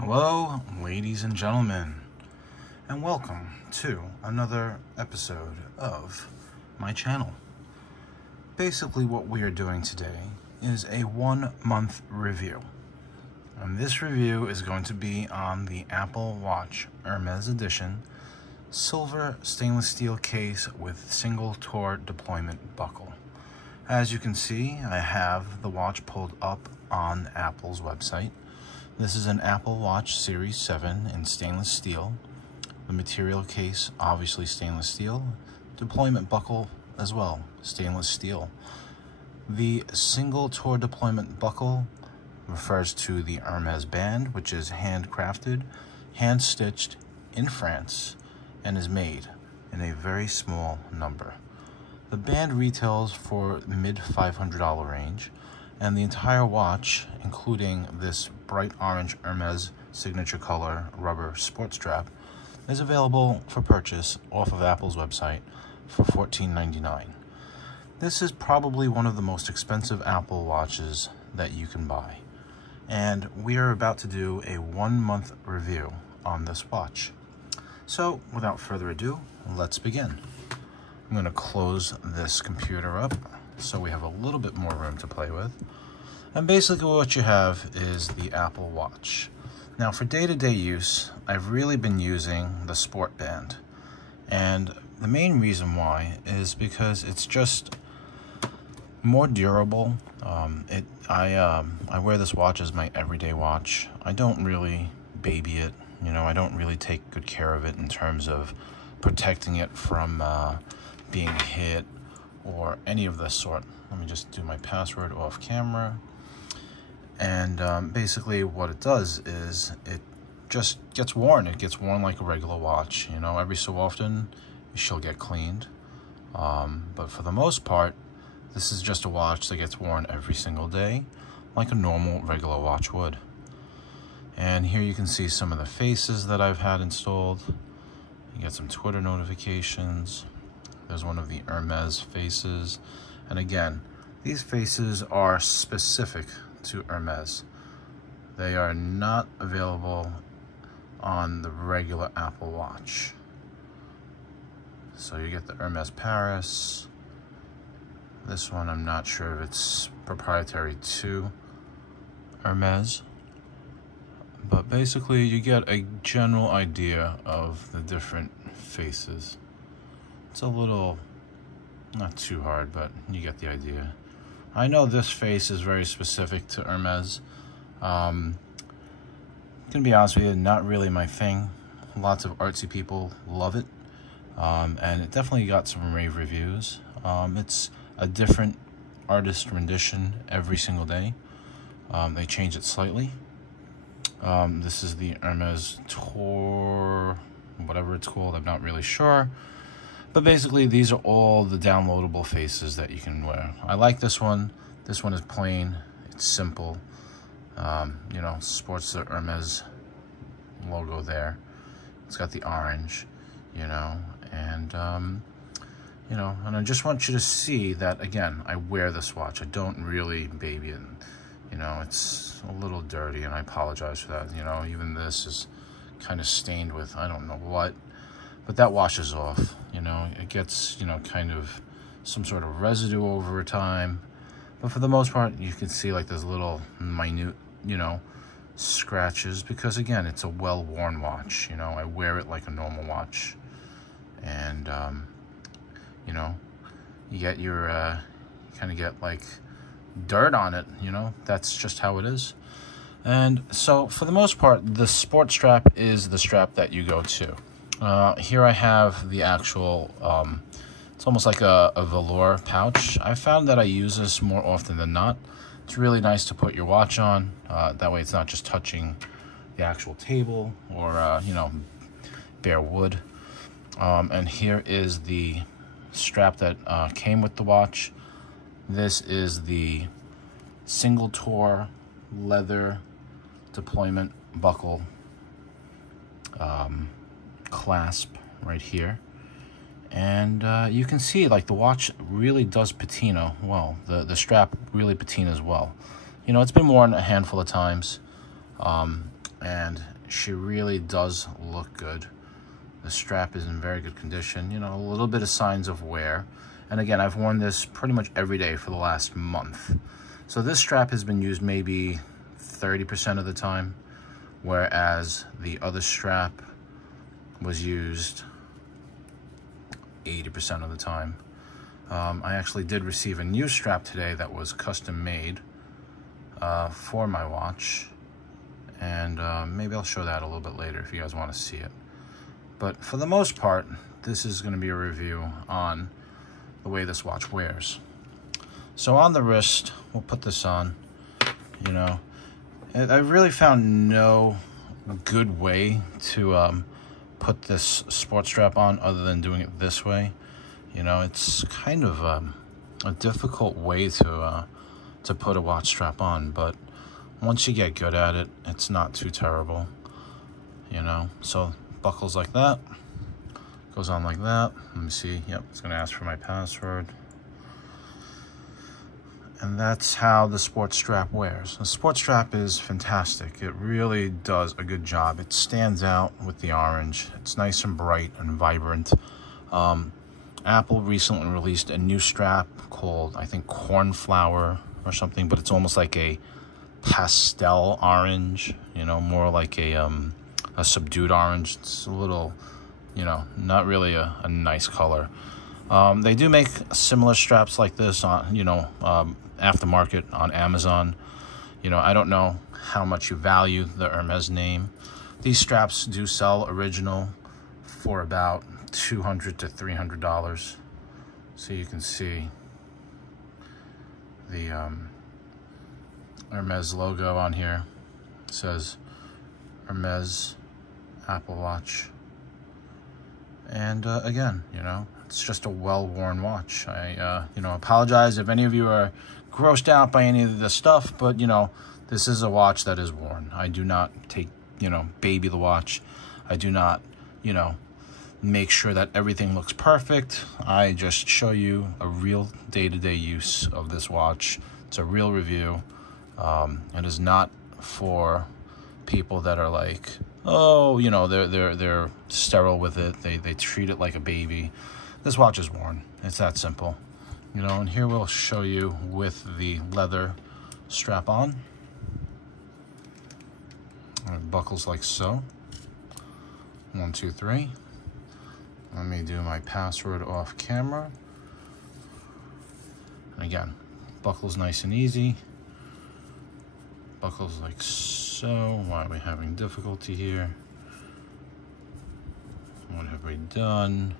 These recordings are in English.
Hello, ladies and gentlemen, and welcome to another episode of my channel. Basically, what we are doing today is a 1-month review. And this review is going to be on the Apple Watch Hermes Edition silver stainless steel case with single Tour deployment buckle. As you can see, I have the watch pulled up on Apple's website. This is an Apple Watch Series 7 in stainless steel. The material case, obviously stainless steel. Deployment buckle as well, stainless steel. The single Tour deployment buckle refers to the Hermes band, which is handcrafted, hand-stitched in France, and is made in a very small number. The band retails for mid-$500 range, and the entire watch, including this bright orange Hermes signature color rubber sports strap, is available for purchase off of Apple's website for $14.99. This is probably one of the most expensive Apple watches that you can buy, and we are about to do a 1-month review on this watch. So without further ado, let's begin. I'm going to close this computer up so we have a little bit more room to play with. And basically what you have is the Apple Watch. Now for day-to-day use, I've really been using the Sport Band. And the main reason why is because it's just more durable. I wear this watch as my everyday watch. I don't really baby it. I don't really take good care of it in terms of protecting it from being hit or any of this sort. Let me just do my password off camera. And basically what it does is it just gets worn. It gets worn like a regular watch. Every so often she'll get cleaned. But for the most part, this is just a watch that gets worn every single day like a normal regular watch would. And here you can see some of the faces that I've had installed. You get some Twitter notifications. There's one of the Hermes faces. And again, these faces are specific to Hermes. They are not available on the regular Apple Watch. So you get the Hermes Paris. This one, I'm not sure if it's proprietary to Hermes. But basically, you get a general idea of the different faces. It's a little, not too hard, but you get the idea. I know this face is very specific to Hermes. Gonna be honest with you, not really my thing. Lots of artsy people love it. And it definitely got some rave reviews. It's a different artist rendition every single day. They change it slightly. This is the Hermes Tour, whatever it's called, I'm not really sure. But basically, these are all the downloadable faces that you can wear. I like this one. This one is plain. It's simple. Sports the Hermes logo there. It's got the orange, and and I just want you to see that, again, I wear this watch. I don't really baby it. It's a little dirty, and I apologize for that. Even this is kind of stained with I don't know what. But that washes off, it gets, kind of some sort of residue over time. But for the most part, you can see like there's little minute, scratches because, again, it's a well-worn watch. I wear it like a normal watch. And, you get your, you kind of get like dirt on it, that's just how it is. And so for the most part, the sport strap is the strap that you go to. Here I have the actual, it's almost like a velour pouch. I found that I use this more often than not. It's really nice to put your watch on. That way it's not just touching the actual table or, bare wood. And here is the strap that came with the watch. This is the single Tour leather deployment buckle clasp right here. And you can see like the watch really does patina well. The strap really patinas well. It's been worn a handful of times. and she really does look good. The strap is in very good condition, you know, a little bit of signs of wear. And again, I've worn this pretty much every day for the last month. So this strap has been used maybe 30% of the time, whereas the other strap was used 80% of the time. I actually did receive a new strap today that was custom made for my watch, and maybe I'll show that a little bit later if you guys want to see it. But for the most part, this is going to be a review on the way this watch wears. So on the wrist, we'll put this on, you know. I really found no good way to put this sports strap on other than doing it this way. You know, it's kind of a difficult way to put a watch strap on, but once you get good at it, it's not too terrible, you know. So buckles like that, goes on like that. Let me see. Yep, it's gonna ask for my password. And that's how the sports strap wears. The sports strap is fantastic. It really does a good job. It stands out with the orange. It's nice and bright and vibrant. Apple recently released a new strap called, I think, Cornflower or something, but it's almost like a pastel orange, you know, more like a subdued orange. It's a little, you know, not really a nice color. They do make similar straps like this on, you know, aftermarket on Amazon. You know, I don't know how much you value the Hermes name. These straps do sell original for about $200 to $300. So you can see the Hermes logo on here. It says Hermes Apple Watch. And again, you know, it's just a well-worn watch. I, you know, apologize if any of you are grossed out by any of this stuff, but, you know, this is a watch that is worn. I do not take, you know, baby the watch. I do not, you know, make sure that everything looks perfect. I just show you a real day-to-day use of this watch. It's a real review. It is not for people that are like, oh, you know, they're sterile with it. They treat it like a baby. This watch is worn. It's that simple, you know. And here we'll show you with the leather strap on. It buckles like so. 1, 2, 3. Let me do my password off camera. And again, buckles nice and easy. Buckles like so. Why are we having difficulty here? What have we done?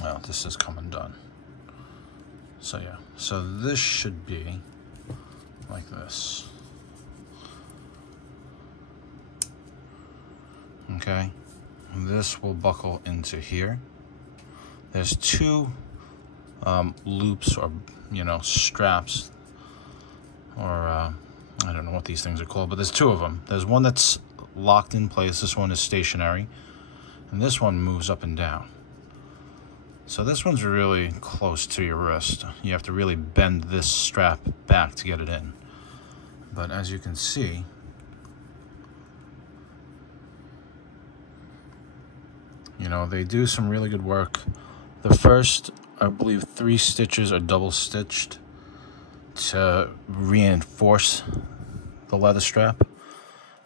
Well, this is come undone. So yeah, so this should be like this. Okay, and this will buckle into here. There's two loops, or, you know, straps, or I don't know what these things are called, but there's two of them. There's one that's locked in place. This one is stationary, and this one moves up and down. So this one's really close to your wrist. You have to really bend this strap back to get it in. But as you can see, you know, they do some really good work. The first, I believe, 3 stitches are double stitched to reinforce the leather strap.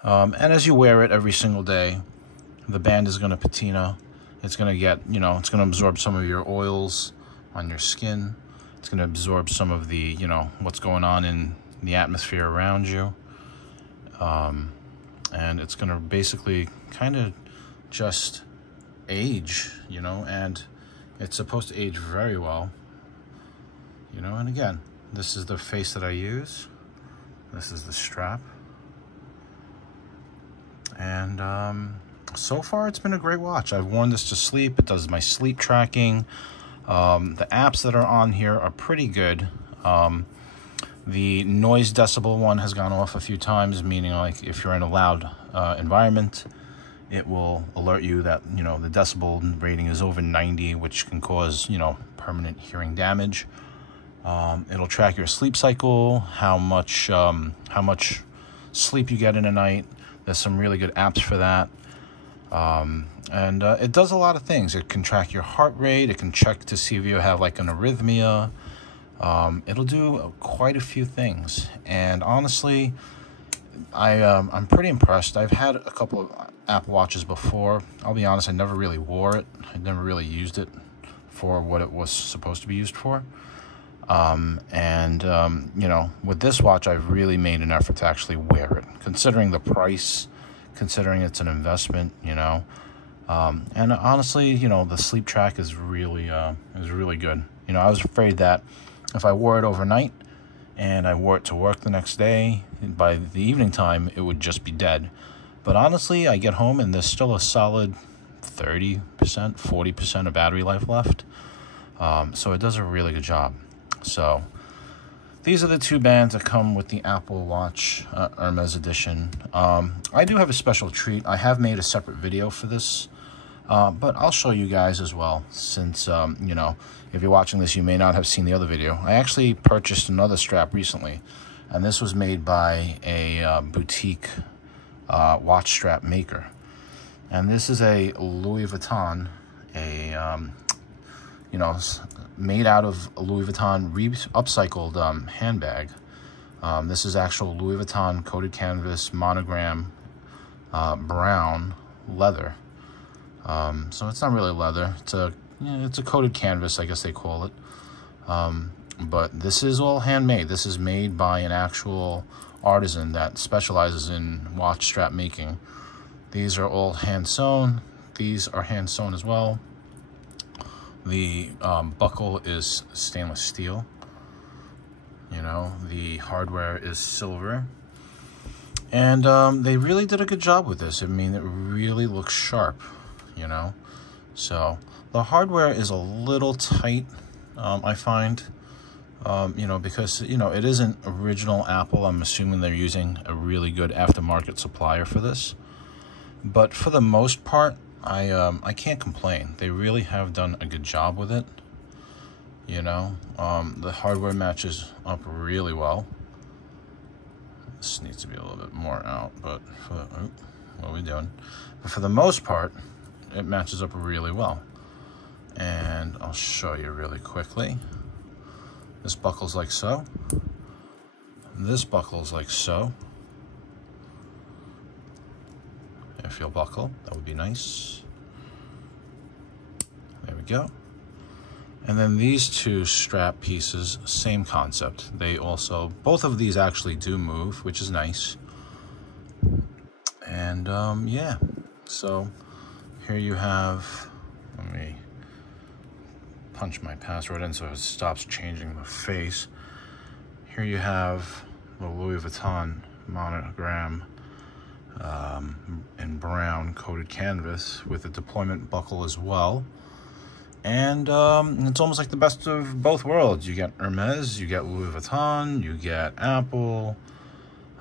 And as you wear it every single day, the band is going to patina. It's going to get, you know, it's going to absorb some of your oils on your skin. It's going to absorb some of the, you know, what's going on in the atmosphere around you. And it's going to basically kind of just age, you know, and it's supposed to age very well, you know. And again, this is the face that I use. This is the strap. And so far it's been a great watch. I've worn this to sleep. It does my sleep tracking. The apps that are on here are pretty good. The noise decibel one has gone off a few times, meaning like if you're in a loud environment, it will alert you that, you know, the decibel rating is over 90, which can cause, you know, permanent hearing damage. It'll track your sleep cycle, how much sleep you get in a night. There's some really good apps for that. And it does a lot of things. It can track your heart rate. It can check to see if you have like an arrhythmia. It'll do quite a few things. And honestly, I'm pretty impressed. I've had a couple of Apple Watches before. I'll be honest, I never really wore it. I never really used it for what it was supposed to be used for. You know, with this watch, I've really made an effort to actually wear it, considering the price, considering it's an investment, you know. And honestly, you know, the sleep track is really good. You know, I was afraid that if I wore it overnight and I wore it to work the next day, by the evening time, it would just be dead. But honestly, I get home and there's still a solid 30%, 40% of battery life left. So it does a really good job. So these are the two bands that come with the Apple Watch Hermes edition. I do have a special treat. I have made a separate video for this, but I'll show you guys as well, since, you know, if you're watching this, you may not have seen the other video. I actually purchased another strap recently, and this was made by a boutique watch strap maker. And this is a Louis Vuitton, you know, made out of a Louis Vuitton upcycled handbag. This is actual Louis Vuitton coated canvas monogram brown leather. So it's not really leather. It's a coated canvas, I guess they call it. But this is all handmade. This is made by an actual artisan that specializes in watch strap making. These are all hand sewn. These are hand sewn as well. The buckle is stainless steel. You know, the hardware is silver. And they really did a good job with this. I mean, it really looks sharp, you know. So the hardware is a little tight, I find, you know, because, you know, it isn't original Apple. I'm assuming they're using a really good aftermarket supplier for this. But for the most part, I can't complain. They really have done a good job with it. You know, the hardware matches up really well. This needs to be a little bit more out, but what are we doing? But for the most part, it matches up really well. And I'll show you really quickly. This buckle's like so. This buckle's like so. Airfield buckle, that would be nice. There we go. And then these two strap pieces, same concept. They also, both of these actually do move, which is nice. And yeah, so here you have, let me punch my password in so it stops changing the face. Here you have the Louis Vuitton monogram in brown coated canvas with a deployment buckle as well. And it's almost like the best of both worlds. You get Hermes, you get Louis Vuitton, you get Apple,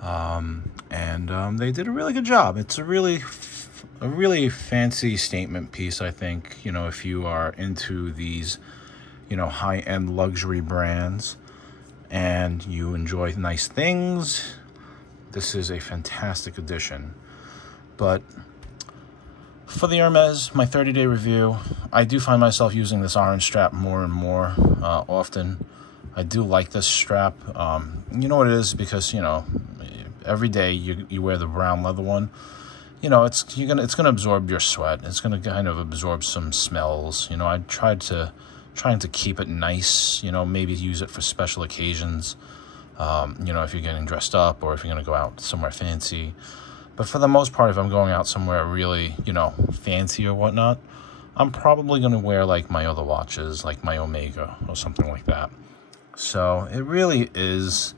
and they did a really good job. It's a really fancy statement piece, I think. You know, if you are into these, you know, high-end luxury brands and you enjoy nice things, this is a fantastic addition. But for the Hermes, my 30-day review, I do find myself using this orange strap more and more often. I do like this strap. You know what it is? Because, you know, every day you wear the brown leather one. You know, it's gonna absorb your sweat. It's gonna kind of absorb some smells. You know, I trying to keep it nice. You know, maybe use it for special occasions. You know, if you're getting dressed up or if you're gonna go out somewhere fancy. But for the most part, if I'm going out somewhere really, you know, fancy or whatnot, I'm probably going to wear like my other watches, like my Omega or something like that. So it really is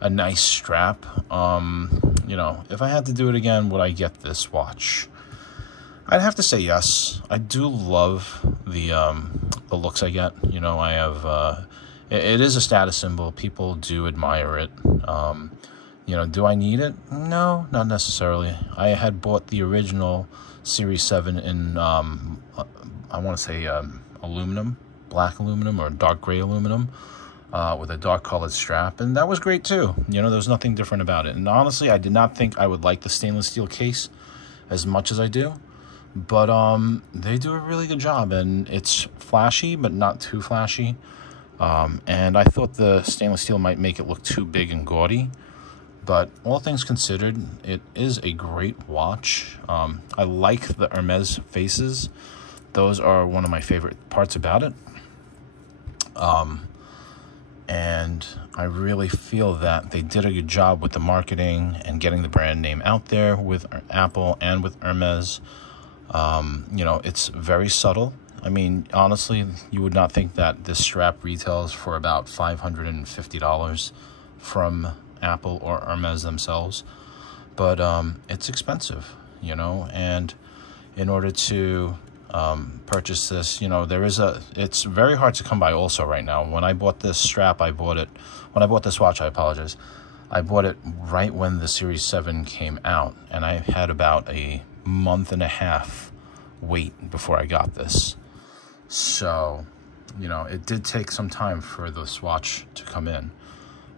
a nice strap. You know, if I had to do it again, would I get this watch? I'd have to say yes. I do love the looks I get. You know, I have, it is a status symbol. People do admire it. You know, do I need it? No, not necessarily. I had bought the original Series 7 in, I want to say aluminum, black aluminum or dark gray aluminum. with a dark colored strap, and that was great too. You know, there was nothing different about it. And honestly, I did not think I would like the stainless steel case as much as I do, but they do a really good job, and it's flashy but not too flashy. And I thought the stainless steel might make it look too big and gaudy, but all things considered, it is a great watch. I like the Hermes faces. Those are one of my favorite parts about it. And I really feel that they did a good job with the marketing and getting the brand name out there with Apple and with Hermes. You know, it's very subtle. I mean, honestly, you would not think that this strap retails for about $550 from Apple or Hermes themselves, but it's expensive, you know. And in order to purchase this, you know, it's very hard to come by also right now. When I bought this strap, when I bought this watch, I apologize, I bought it right when the Series 7 came out, and I had about a month and a half wait before I got this. So, you know, it did take some time for this watch to come in.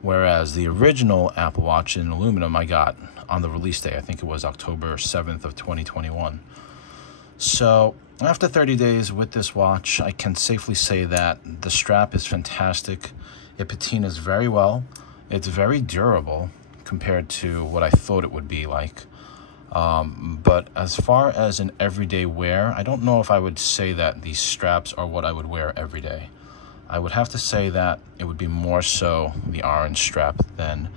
Whereas the original Apple Watch in aluminum I got on the release day, I think it was October 7th of 2021. So after 30 days with this watch, I can safely say that the strap is fantastic. It patinas very well. It's very durable compared to what I thought it would be like. But as far as an everyday wear, I don't know if I would say that these straps are what I would wear every day. I would have to say that it would be more so the orange strap than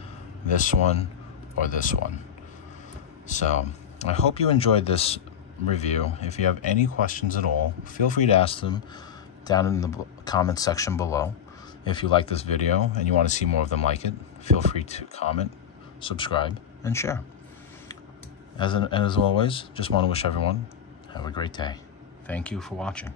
this one or this one. So I hope you enjoyed this review. If you have any questions at all, feel free to ask them down in the comment section below. If you like this video and you want to see more of them like it, feel free to comment, subscribe, and share. And as always, just want to wish everyone have a great day. Thank you for watching.